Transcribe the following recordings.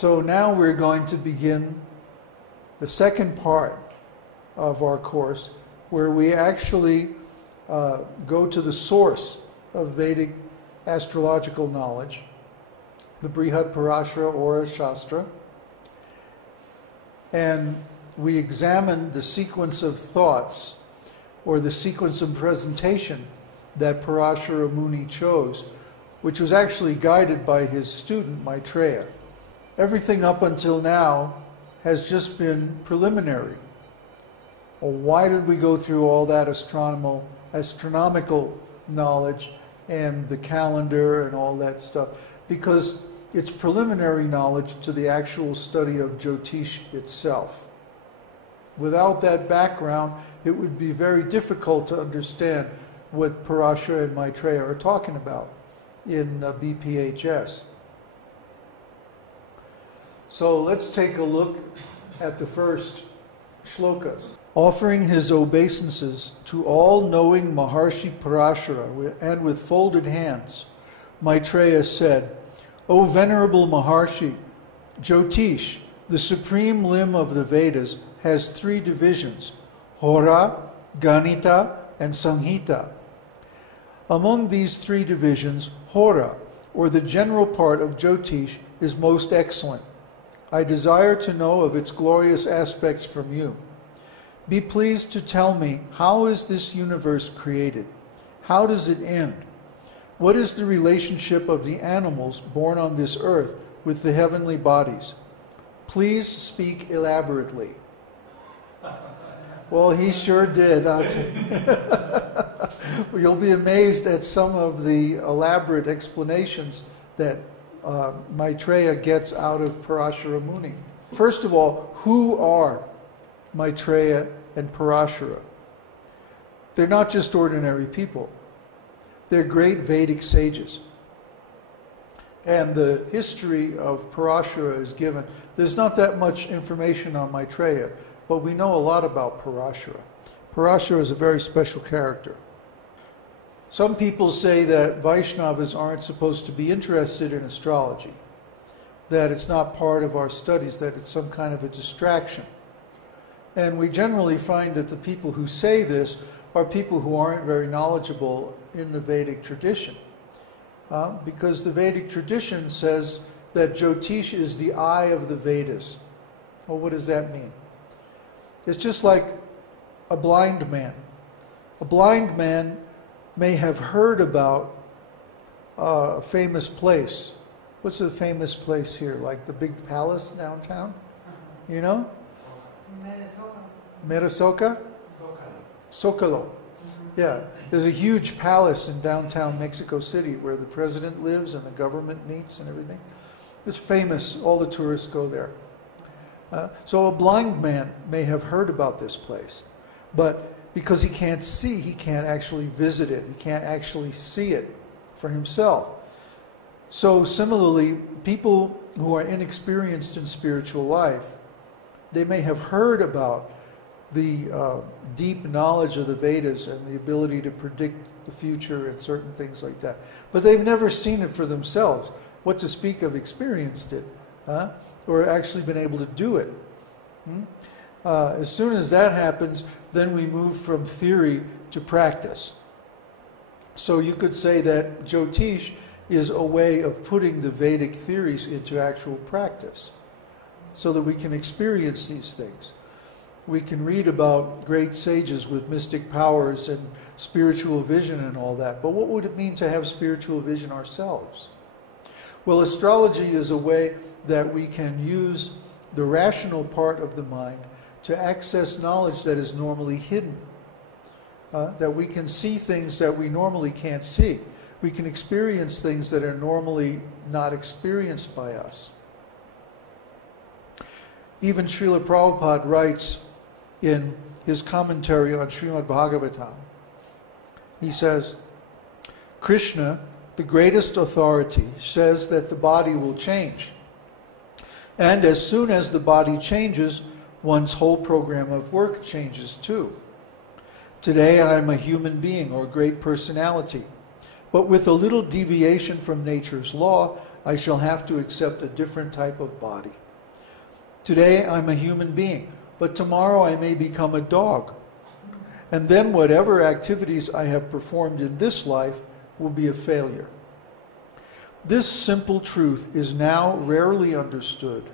So now we're going to begin the second part of our course, where we actually go to the source of Vedic astrological knowledge, the Brhat Parasara Hora Sastra, and we examine the sequence of thoughts or the sequence of presentation that Parāṣara Muni chose, which was actually guided by his student Maitreya. Everything up until now has just been preliminary. Well, why did we go through all that astronomical knowledge and the calendar and all that stuff? Because it's preliminary knowledge to the actual study of Jyotish itself. Without that background, it would be very difficult to understand what Parāṣara and Maitreya are talking about in BPHS. So let's take a look at the first shlokas. Offering his obeisances to all-knowing Maharshi Parāṣara and with folded hands, Maitreya said, O Venerable Maharshi, Jyotish, the supreme limb of the Vedas, has three divisions, Horā, Ganita, and Samhita. Among these three divisions, Horā, or the general part of Jyotish, is most excellent. I desire to know of its glorious aspects from you. Be pleased to tell me, how is this universe created? How does it end? What is the relationship of the animals born on this earth with the heavenly bodies? Please speak elaborately. Well, he sure did. I'll tell you. You'll be amazed at some of the elaborate explanations that Maitreya gets out of Parāṣara Muni. First of all, who are Maitreya and Parāṣara? They're not just ordinary people. They're great Vedic sages. And the history of Parāṣara is given. There's not that much information on Maitreya, but we know a lot about Parāṣara. Parāṣara is a very special character. Some people say that Vaishnavas aren't supposed to be interested in astrology, that it's not part of our studies, that it's some kind of a distraction. And we generally find that the people who say this are people who aren't very knowledgeable in the Vedic tradition. Because the Vedic tradition says that Jyotish is the eye of the Vedas. Well, what does that mean? It's just like a blind man. A blind man may have heard about a famous place. What's a famous place here? Like the big palace downtown? You know? Merasoka? Zocalo. Yeah. There's a huge palace in downtown Mexico City where the president lives and the government meets and everything. It's famous. All the tourists go there. So a blind man may have heard about this place, but because he can't see, he can't actually visit it. He can't actually see it for himself. So similarly, people who are inexperienced in spiritual life, they may have heard about the deep knowledge of the Vedas and the ability to predict the future and certain things like that. But they've never seen it for themselves. What to speak of experienced it, or actually been able to do it. As soon as that happens, then we move from theory to practice. So you could say that Jyotish is a way of putting the Vedic theories into actual practice so that we can experience these things. We can read about great sages with mystic powers and spiritual vision and all that, but what would it mean to have spiritual vision ourselves? Well, astrology is a way that we can use the rational part of the mind to access knowledge that is normally hidden. That we can see things that we normally can't see. We can experience things that are normally not experienced by us. Even Srila Prabhupada writes in his commentary on Srimad Bhagavatam, he says, Krishna, the greatest authority, says that the body will change. And as soon as the body changes, one's whole program of work changes too. Today I am a human being or a great personality, but with a little deviation from nature's law, I shall have to accept a different type of body. Today I'm a human being, but tomorrow I may become a dog. And then whatever activities I have performed in this life will be a failure. This simple truth is now rarely understood,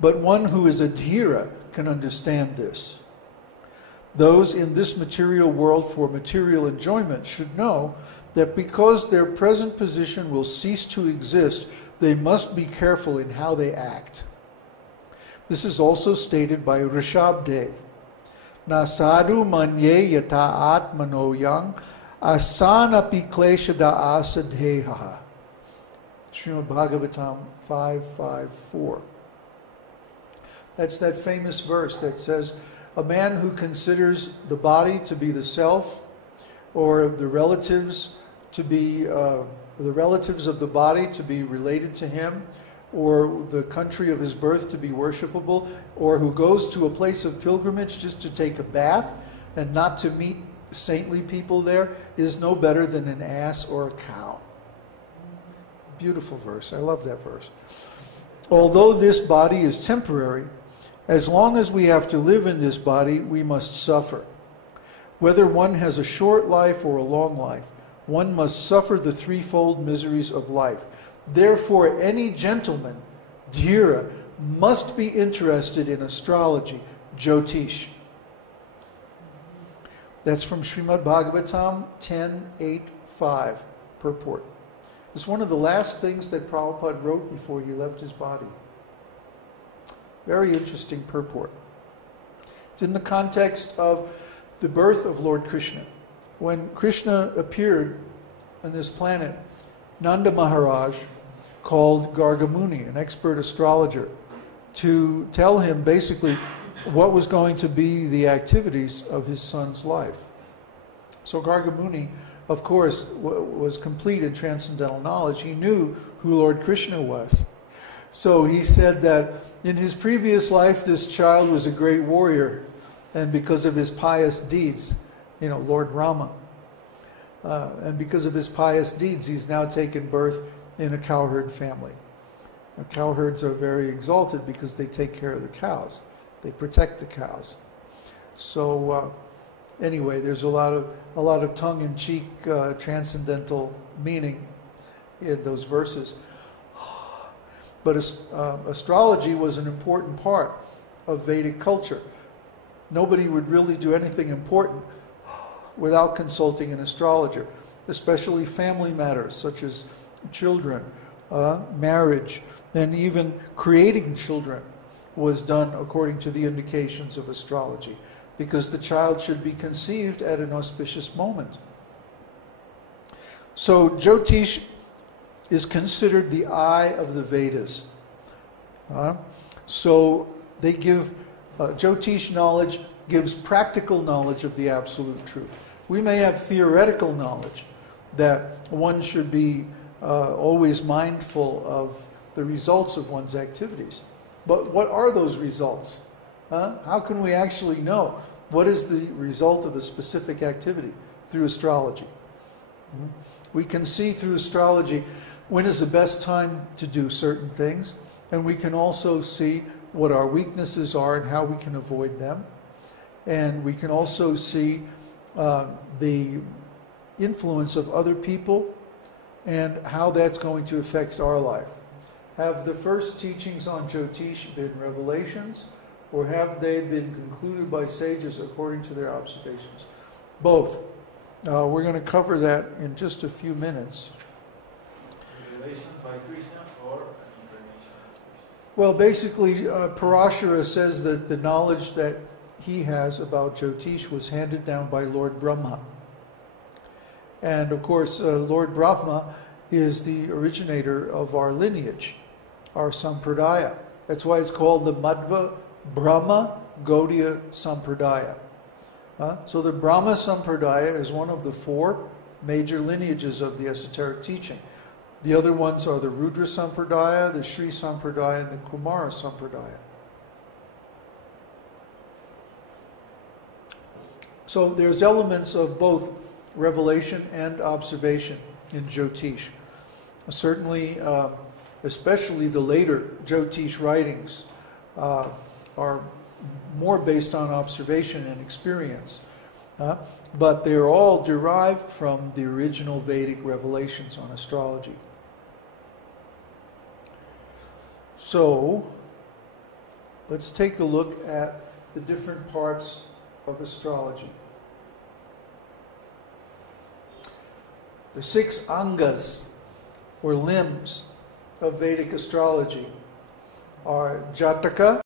but one who is a dhira can understand this. Those in this material world for material enjoyment should know that because their present position will cease to exist, they must be careful in how they act. This is also stated by Rishabdev. Na sadhu manye yata atmano yang asanapi kleshada asadheha. Srimad Bhagavatam 5:5-4. That's that famous verse that says, a man who considers the body to be the self, or the relatives to be the relatives of the body to be related to him, or the country of his birth to be worshipable, or who goes to a place of pilgrimage just to take a bath and not to meet saintly people there, is no better than an ass or a cow. Beautiful verse. I love that verse. Although this body is temporary, as long as we have to live in this body, we must suffer. Whether one has a short life or a long life, one must suffer the threefold miseries of life. Therefore, any gentleman, dhira, must be interested in astrology, Jyotish. That's from Srimad Bhagavatam 10.8.5, purport. It's one of the last things that Prabhupada wrote before he left his body. Very interesting purport. It's in the context of the birth of Lord Krishna. When Krishna appeared on this planet, Nanda Maharaj called Gargamuni, an expert astrologer, to tell him basically what was going to be the activities of his son's life. So Gargamuni, of course, was complete in transcendental knowledge. He knew who Lord Krishna was. So he said that in his previous life, this child was a great warrior, and because of his pious deeds, Lord Rama, and because of his pious deeds, he's now taken birth in a cowherd family. Now, cowherds are very exalted because they take care of the cows. They protect the cows. So anyway, there's a lot of tongue-in-cheek transcendental meaning in those verses. But astrology was an important part of Vedic culture. Nobody would really do anything important without consulting an astrologer, especially family matters such as children, marriage, and even creating children was done according to the indications of astrology, because the child should be conceived at an auspicious moment. So Jyotish is considered the eye of the Vedas. So they give, Jyotish knowledge gives practical knowledge of the absolute truth. We may have theoretical knowledge that one should be always mindful of the results of one's activities. But what are those results? How can we actually know what is the result of a specific activity? Through astrology. We can see through astrology when is the best time to do certain things, and we can also see what our weaknesses are and how we can avoid them. And we can also see the influence of other people and how that's going to affect our life. Have the first teachings on Jyotish been revelations, or have they been concluded by sages according to their observations? Both. We're going to cover that in just a few minutes. Revelations by Krishna or information of Krishna? Well, basically, Parāṣara says that the knowledge that he has about Jyotish was handed down by Lord Brahma. And of course, Lord Brahma is the originator of our lineage, our sampradaya. That's why it's called the Madhva Brahma Gaudiya Sampradaya. So the Brahma Sampradaya is one of the four major lineages of the esoteric teaching. The other ones are the Rudra Sampradaya, the Shri Sampradaya, and the Kumara Sampradaya. So there's elements of both revelation and observation in Jyotish. Certainly, especially the later Jyotish writings are more based on observation and experience. But they're all derived from the original Vedic revelations on astrology. So, let's take a look at the different parts of astrology. The 6 angas, or limbs, of Vedic astrology are Jataka,